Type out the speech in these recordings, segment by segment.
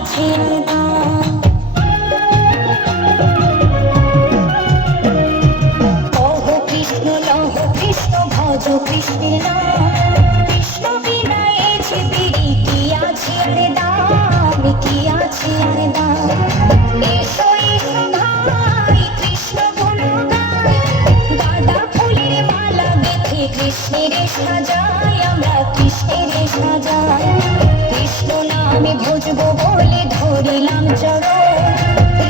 আছে দাম। কহ কৃষ্ণ লহ কৃষ্ণ ভজ কৃষ্ণের নাম, কৃষ্ণ বিনা এ পৃথিবী কি আছে আর দাম, কি আছে আর দাম। এসো এসো ভাই কৃষ্ণ গুণ গাই, গাঁদা ফুলের মালা গেঁথে কৃষ্ণের সাজাই, আমরা কৃষ্ণের সাজাই। কৃষ্ণ নামে ভজবো বলে ধরিলাম চরণ,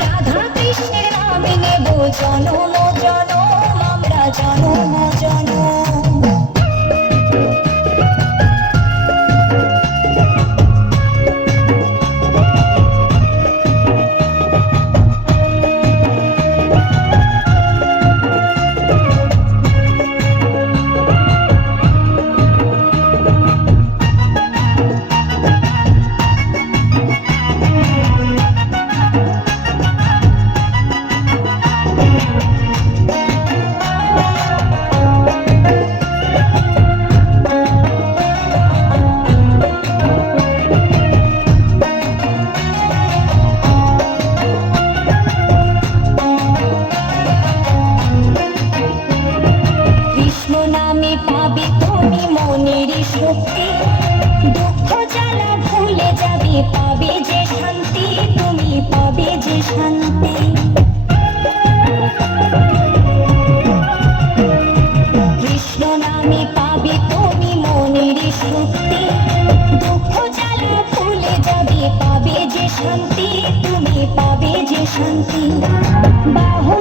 রাধা কৃষ্ণের নামে নেব জনম জনম, আমরা জনম জনম। কৃষ্ণ নামে পাবে তুমি মনের শক্তি, দুঃখ জ্বালা ভুলে যাবে, পাবে যে শান্তি, তুমি পাবে যে শান্তি। কৃষ্ণ নামে পাবে তুমি মনের শক্তি, দুঃখ জ্বালা ভুলে যাবে, পাবে যে শান্তি, তুমি পাবে যে শান্তি। বাহু